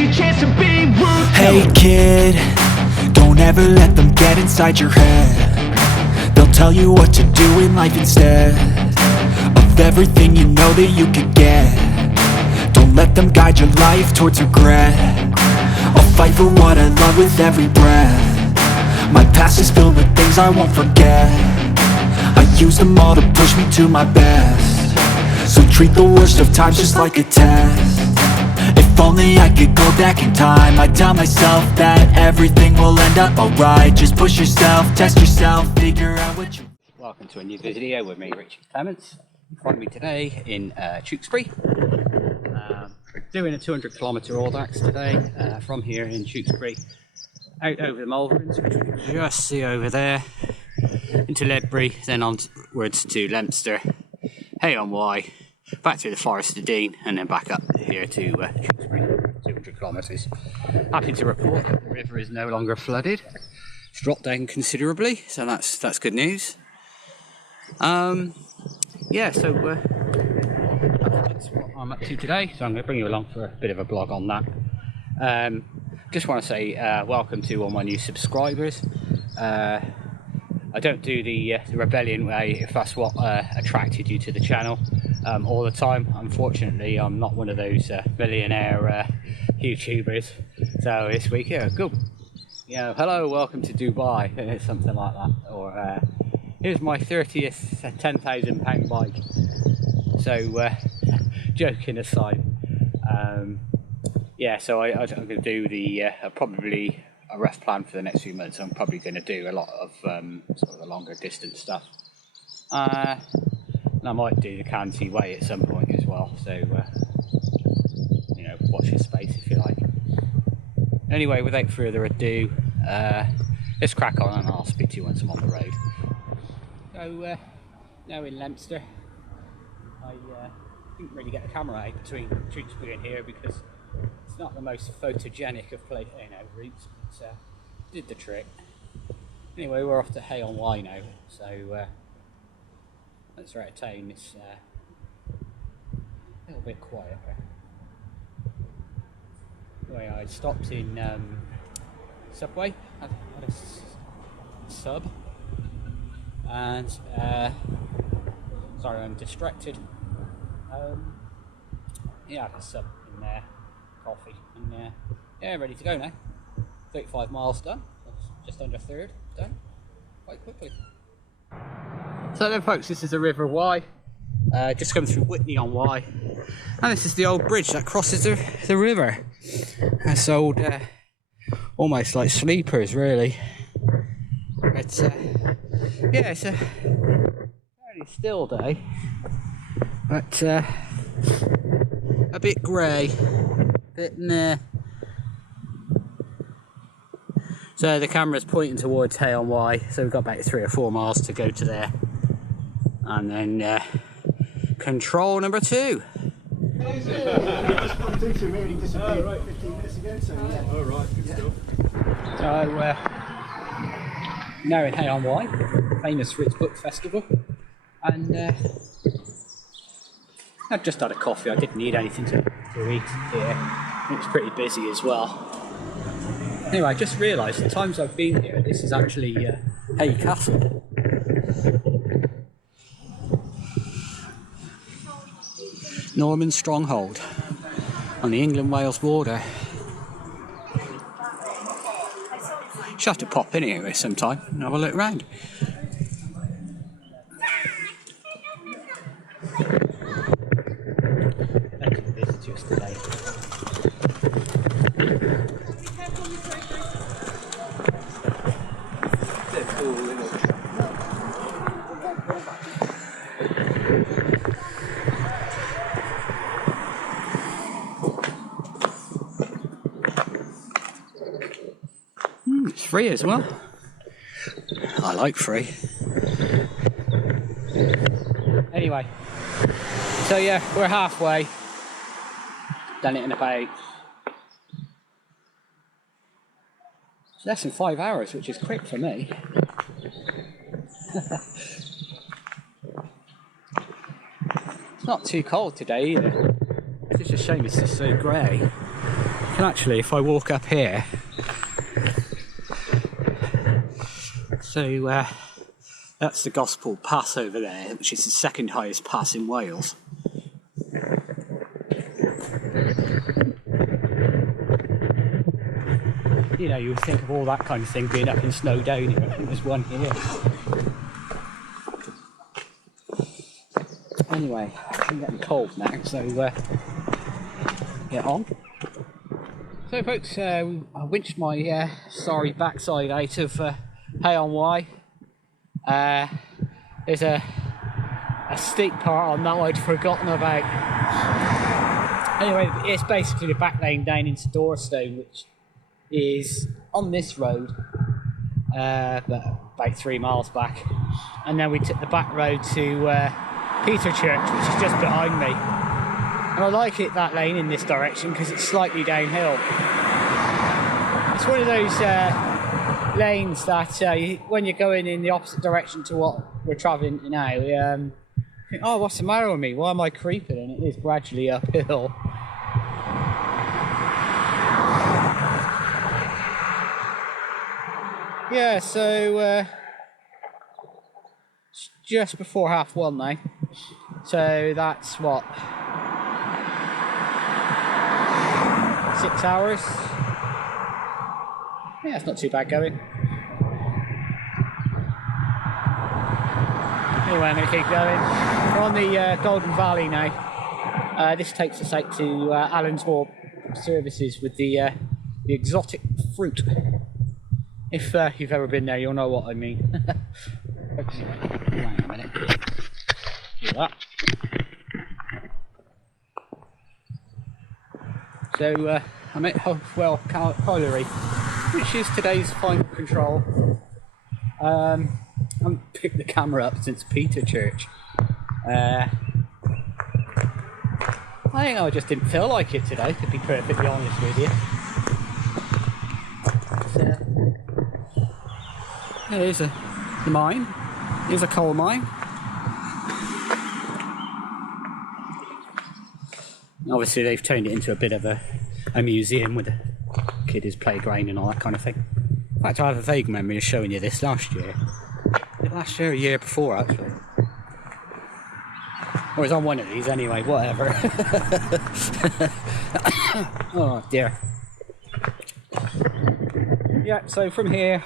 your chance to be ruthless. Hey kid, don't ever let them get inside your head. They'll tell you what to do in life instead of everything you know that you could get. Don't let them guide your life towards regret. I'll fight for what I love with every breath. My past is filled with things I won't forget. I use them all to push me to my best. So treat the worst of times just like a test. If only I could go back in time, I'd tell myself that everything will end up alright. Just push yourself, test yourself, figure out what you... Welcome to a new video with me, Richard Clements. Find me today in Tewkesbury. We're doing a 200km Audax today from here in Tewkesbury out over the Malverns, which we can just see over there, into Ledbury, then onwards to Leominster, Hay on Wye, back through the Forest of Dean, and then back up here to Tewkesbury, 200km. Happy to report that the river is no longer flooded. It's dropped down considerably, so that's good news. Yeah, so that's what I'm up to today, so I'm going to bring you along for a bit of a blog on that. Just want to say welcome to all my new subscribers. I don't do the rebellion way, if that's what attracted you to the channel all the time. Unfortunately, I'm not one of those millionaire YouTubers. So this week, go. You know, hello, welcome to Dubai, something like that. Or here's my 30th £10,000 bike. So, joking aside, yeah, so I'm going to do the probably a rough plan for the next few months. I'm probably going to do a lot of sort of the longer distance stuff. And I might do the Canty Way at some point as well. So, you know, watch your space if you like. Anyway, without further ado, let's crack on and I'll speak to you once I'm on the road. So, now in Leominster, I didn't really get the camera out between Tewkesbury and here because it's not the most photogenic of routes, but did the trick. Anyway, we're off to Hay on Wye now, so once we're out of town, it's a little bit quieter. Anyway, I stopped in Subway, had a sub, and sorry, I'm distracted. Yeah, I had a sub in there, coffee, and yeah, ready to go now. 35 miles done, just under a third done, quite quickly. So then folks, this is the River Wye, just come through Whitney on Wye, and this is the old bridge that crosses the river. That's old, almost like sleepers really. But yeah, it's a very still day, but a bit grey, bit meh. So the camera's pointing towards Hay on Wye, so we've got about 3 or 4 miles to go to there. And then control number 2. We already disappeared 15 minutes ago, so yeah. Oh right, good stuff. So now in Hay on Wye, famous for its book festival. And I've just had a coffee, I didn't need anything to eat here. It was pretty busy as well. Anyway, I just realised the times I've been here, this is actually Hay Castle. Norman stronghold on the England-Wales border. Should have to pop in here sometime and have a look round. Thanks for the visitors today. It's free as well. I like free. Anyway, so yeah, we're halfway. Done it in about less than 5 hours, which is quick for me. It's not too cold today either. It's just a shame it's just so grey. can actually, if I walk up here, so that's the Gospel Pass over there, which is the second highest pass in Wales. You know, you would think of all that kind of thing being up in Snowdonia. I think there's one here. Anyway, I'm getting cold now, so get on. So folks, I winched my sorry backside out of Hay on Wye. There's a steep part on that I'd forgotten about. Anyway, it's basically the back lane down into Dorstone, which is on this road, but about 3 miles back. And then we took the back road to Peter Church, which is just behind me. And I like it, that lane in this direction, because it's slightly downhill. It's one of those lanes that when you're going in the opposite direction to what we're travelling now, you think, oh, what's the matter with me? Why am I creeping? And it is gradually uphill. Yeah, so it's just before 1:30 now. So that's what, 6 hours? Yeah, it's not too bad going. Anyway, I'm going to keep going. We're on the Golden Valley now. This takes us out to Allensmore Services with the exotic fruit. If you've ever been there, you'll know what I mean. Wait a minute. Do that. So I'm at Hopewell Colliery, which is today's final control. I haven't picked the camera up since Peter Church. I think I just didn't feel like it today, to be perfectly honest with you. Here's the mine. Here's a coal mine. Obviously they've turned it into a bit of a museum with a kids' playground and all that kind of thing. In fact, I have a vague memory of showing you this last year. Last year, a year before actually. Or it was on one of these anyway, whatever. Oh dear. Yeah, so from here,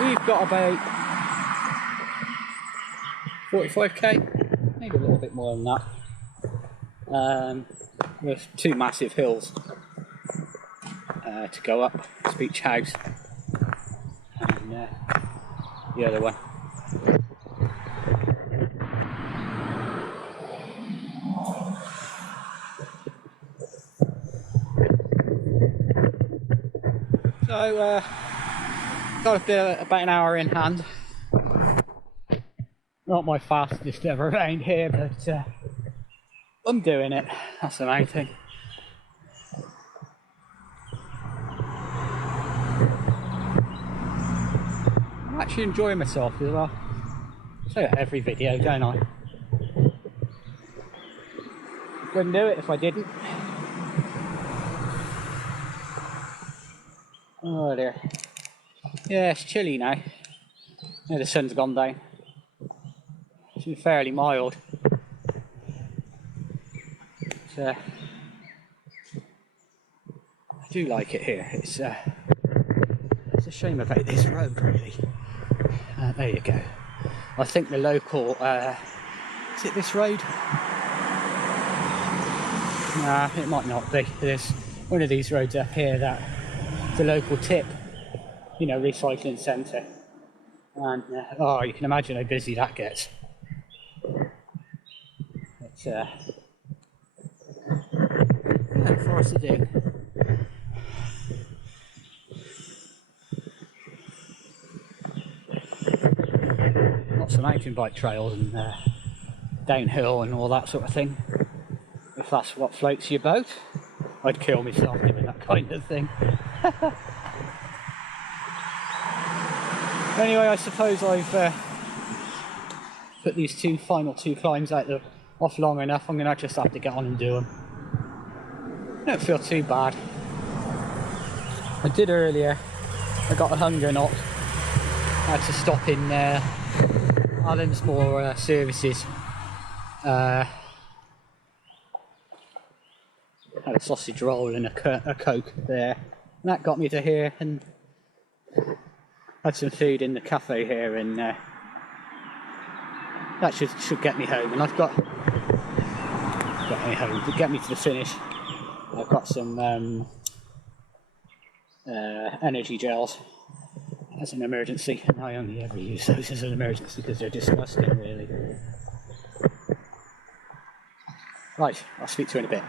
we've got about 45k, maybe a little bit more than that. There's 2 massive hills to go up, Speech House and the other one. So got about an hour in hand. Not my fastest ever around here, but I'm doing it. That's the main thing. I'm actually enjoying myself as well. I say that every video, don't I? Wouldn't do it if I didn't. Oh dear. Yeah, it's chilly now. Yeah, the sun's gone down. It's been fairly mild. I do like it here. It's a shame about this road, really. There you go. I think the local, is it this road? Nah, it might not be. There's one of these roads up here that the local tip, you know, recycling centre. And, oh, you can imagine how busy that gets. It's, yeah, for us to dig. Lots of mountain bike trails and downhill and all that sort of thing. If that's what floats your boat, I'd kill myself doing that kind of thing. Anyway, I suppose I've put these final two climbs out the off long enough, I'm going to just have to get on and do them. I don't feel too bad. I did earlier. I got a hunger knock. I had to stop in Alan's more services. Had a sausage roll and a Coke there. And that got me to here, and had some food in the cafe here, and that should get me home. And I've got me home to get me to the finish. I've got some energy gels as an emergency, and I only ever use those as an emergency because they're disgusting, really. Right, I'll speak to you in a bit.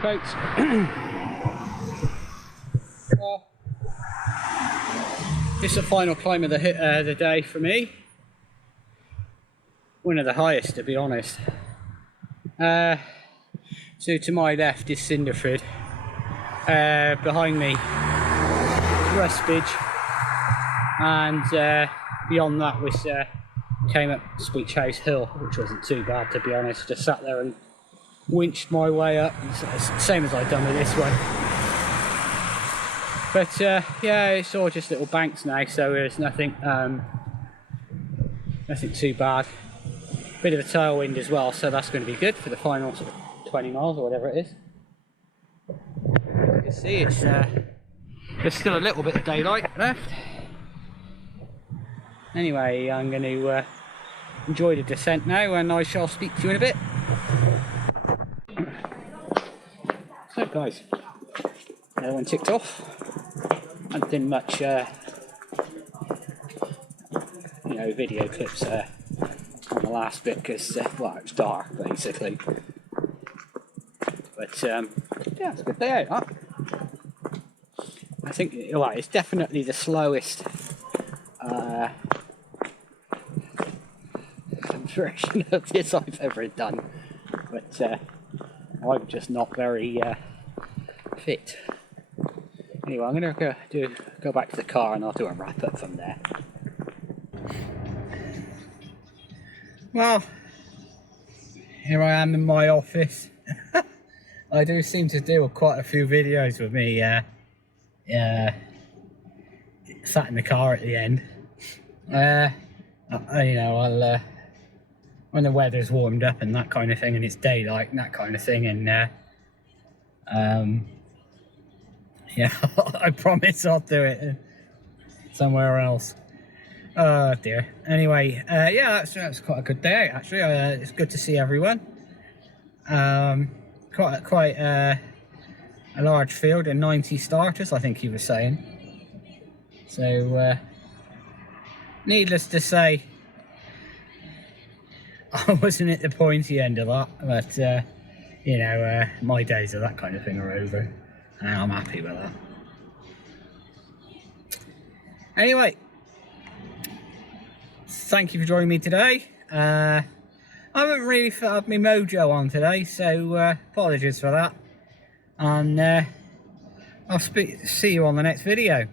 Folks, well, this is the final climb of the day for me. One of the highest, to be honest. So to my left is Cinderford. Behind me, Rusbridge, and beyond that was came up Speech House Hill, which wasn't too bad, to be honest. Just sat there and winched my way up, same as I'd done with this one. But yeah, it's all just little banks now, so there's nothing too bad. Bit of a tailwind as well, so that's going to be good for the final sort of 20 miles or whatever it is. You can see there's still a little bit of daylight left. Anyway, I'm going to enjoy the descent now, and I shall speak to you in a bit. So guys, that one ticked off. I haven't done much video clips on the last bit because well, it's dark basically. But yeah, it's a good day out, huh? I think well, it's definitely the slowest version of this I've ever done, but I'm just not very fit. Anyway, I'm gonna go back to the car and I'll do a wrap up from there. Well, here I am in my office. I do seem to do quite a few videos with me sat in the car at the end. I'll when the weather's warmed up and that kind of thing, and it's daylight and that kind of thing, and yeah, I promise I'll do it somewhere else. Oh dear. Anyway, yeah, that's quite a good day actually. It's good to see everyone. Quite a large field and 90 starters, I think he was saying. So, needless to say, I wasn't at the pointy end of that, but my days of that kind of thing are over, and I'm happy with that. Anyway, thank you for joining me today. I haven't really had my mojo on today, so apologies for that. And I'll see you on the next video.